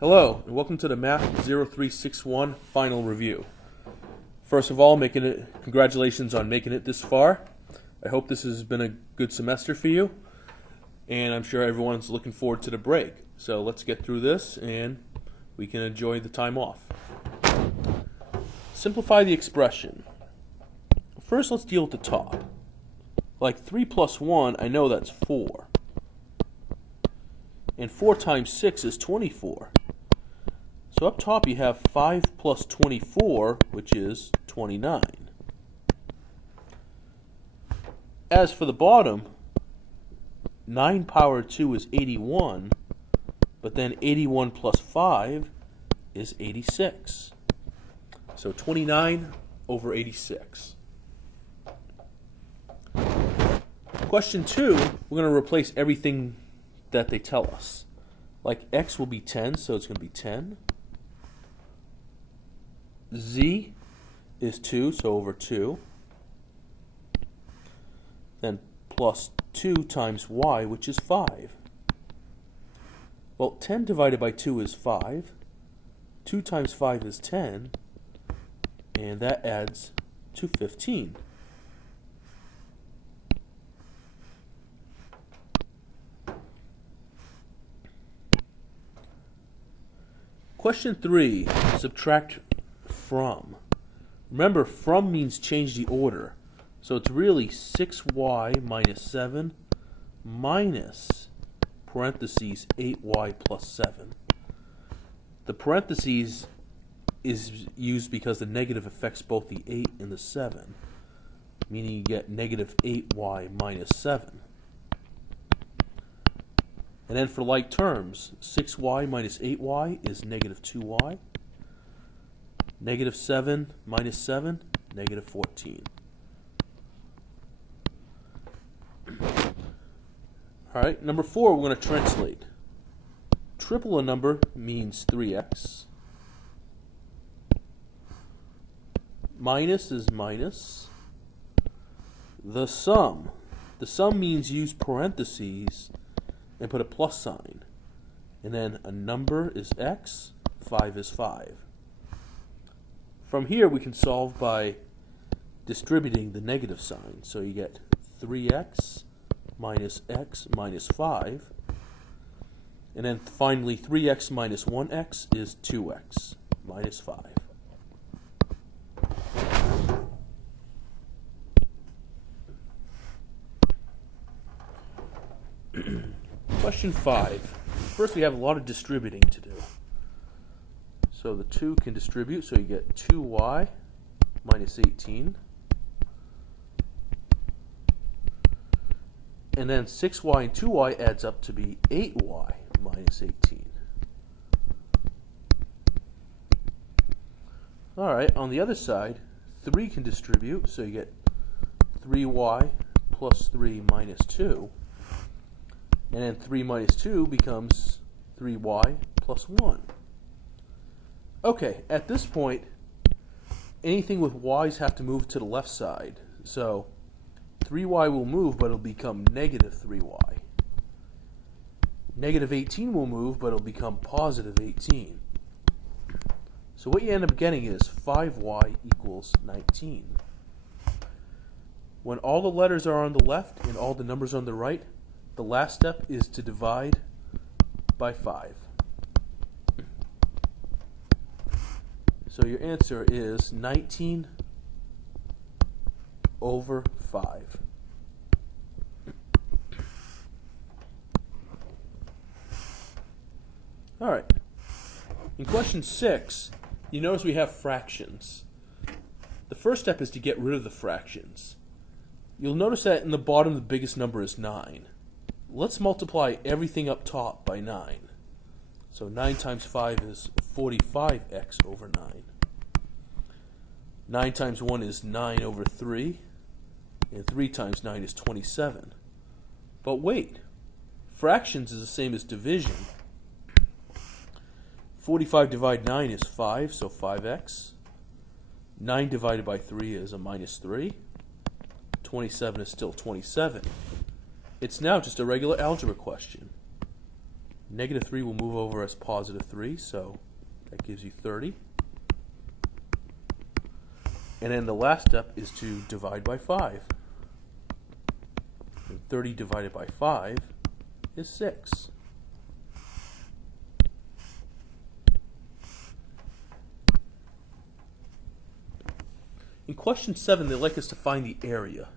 Hello, and welcome to the Math 0361 final review. First of all, congratulations on making it this far. I hope this has been a good semester for you, and I'm sure everyone's looking forward to the break. So let's get through this, and we can enjoy the time off. Simplify the expression. First, let's deal with the top. Like 3 plus 1, I know that's 4. And 4 times 6 is 24. So up top you have 5 plus 24, which is 29. As for the bottom, 9 power 2 is 81, but then 81 plus 5 is 86. So 29 over 86. Question 2, we're going to replace everything that they tell us. Like x will be 10, so it's going to be 10. Z is 2, so over 2. Then plus 2 times y, which is 5. Well, 10 divided by 2 is 5. 2 times 5 is 10. And that adds to 15. Question 3, subtract from. Remember, from means change the order. So it's really 6y minus 7 minus parentheses 8y plus 7. The parentheses is used because the negative affects both the 8 and the 7, meaning you get negative 8y minus 7. And then for like terms, 6y minus 8y is negative 2y. Negative 7 minus 7, negative 14. Alright, number 4, we're going to translate. Triple a number means 3x. Minus is minus. The sum. The sum means use parentheses and put a plus sign. And then a number is x, 5 is 5. From here we can solve by distributing the negative sign. So you get 3x minus x minus 5. And then finally 3x minus 1x is 2x minus 5. Question 5. First we have a lot of distributing to do. So the 2 can distribute, so you get 2y minus 18. And then 6y and 2y adds up to be 8y minus 18. Alright, on the other side, 3 can distribute, so you get 3y plus 3 minus 2. And then 3 minus 2 becomes 3y plus 1. Okay, at this point, anything with y's have to move to the left side. So 3y will move, but it'll become negative 3y. Negative 18 will move, but it'll become positive 18. So what you end up getting is 5y equals 19. When all the letters are on the left and all the numbers on the right, the last step is to divide by 5. So your answer is 19 over 5. All right. In question 6, you notice we have fractions. The first step is to get rid of the fractions. You'll notice that in the bottom the biggest number is 9. Let's multiply everything up top by 9. So 9 times 5 is 45x over 9. 9 times 1 is 9 over 3. And 3 times 9 is 27. But wait, fractions is the same as division. 45 divided 9 is 5, so 5x. 9 divided by 3 is a minus 3. 27 is still 27. It's now just a regular algebra question. Negative 3 will move over as positive 3, so that gives you 30. And then the last step is to divide by 5. And 30 divided by 5 is 6. In question 7, they'd like us to find the area.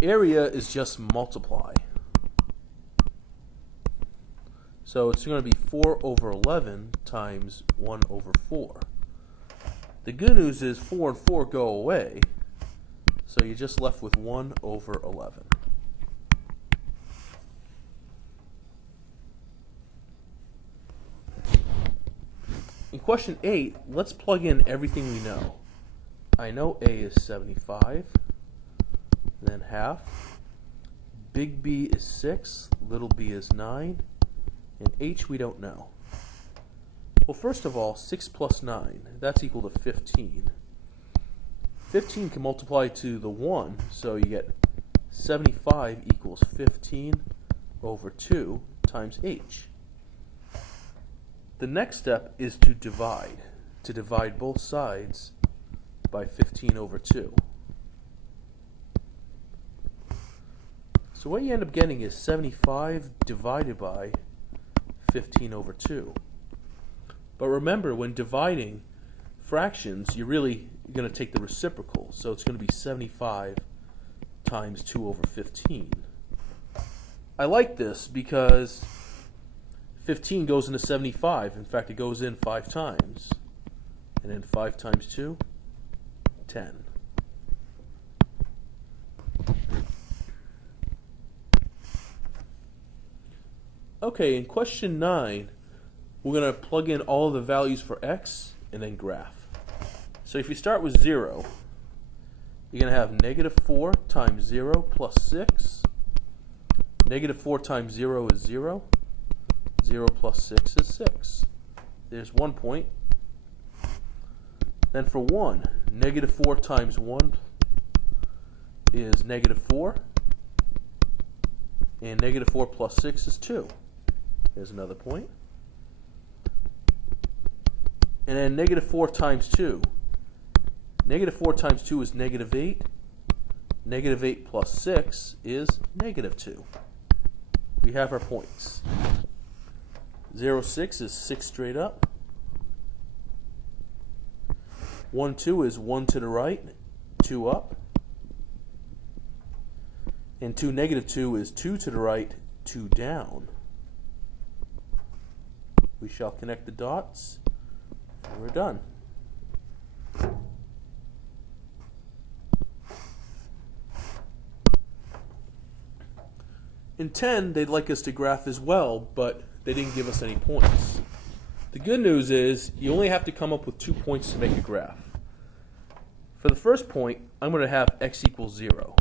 Area is just multiply. So it's going to be 4 over 11 times 1 over 4. The good news is 4 and 4 go away, so you're just left with 1 over 11. In question 8, let's plug in everything we know. I know A is 75, then half. Big B is 6, little b is 9, and H we don't know. Well, first of all, 6 plus 9, that's equal to 15. 15 can multiply to the 1, so you get 75 equals 15 over 2 times H. The next step is to divide both sides by 15 over 2. So what you end up getting is 75 divided by 15 over 2. But remember, when dividing fractions, you're really going to take the reciprocal. So it's going to be 75 times 2 over 15. I like this because 15 goes into 75. In fact, it goes in 5 times. And then 5 times 2, 10. Okay, in question 9, we're going to plug in all of the values for x and then graph. So if you start with 0, you're going to have negative 4 times 0 plus 6. Negative 4 times 0 is 0. 0 plus 6 is 6. There's 1 point. Then for 1, negative 4 times 1 is negative 4. And negative 4 plus 6 is 2. There's another point. And then negative 4 times 2. Negative 4 times 2 is negative 8. Negative 8 plus 6 is negative 2. We have our points. 0, 6 is 6 straight up. 1, 2 is 1 to the right, 2 up. And 2, negative 2 is 2 to the right, 2 down. We shall connect the dots, and we're done. In 10, they'd like us to graph as well, but they didn't give us any points. The good news is you only have to come up with 2 points to make a graph. For the first point, I'm going to have x equals 0.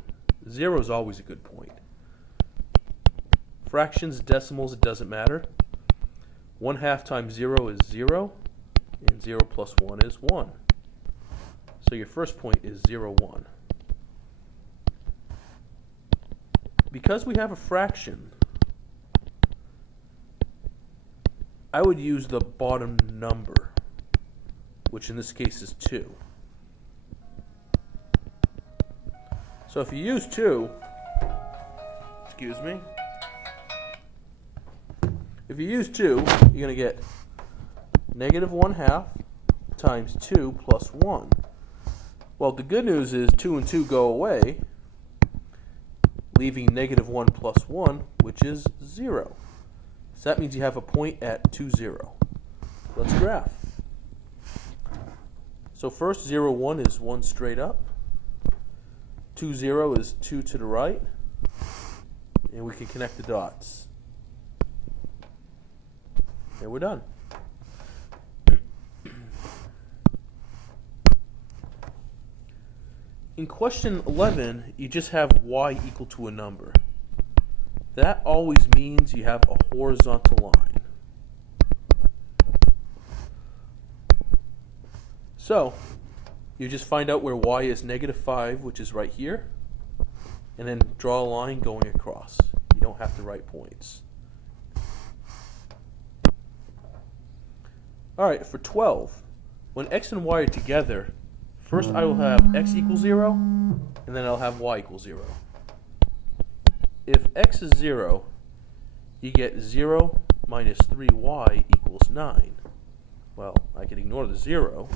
0 is always a good point. Fractions, decimals, it doesn't matter. 1/2 times 0 is 0, and 0 plus 1 is 1. So your first point is 0, 1. Because we have a fraction, I would use the bottom number, which in this case is 2. So if you use 2, excuse me, if you use 2, you're going to get negative 1/2 times 2 plus 1. Well, the good news is 2 and 2 go away, leaving negative 1 plus 1, which is 0. So that means you have a point at 2, 0. Let's graph. So first, 0, 1 is 1 straight up. 2, 0 is 2 to the right. And we can connect the dots. And we're done. In question 11, you just have y equal to a number. That always means you have a horizontal line. So, you just find out where y is negative 5, which is right here, and then draw a line going across. You don't have to write points. All right, for 12, when x and y are together, first I will have x equals 0, and then I'll have y equals 0. If x is 0, you get 0 minus 3y equals 9. Well, I can ignore the 0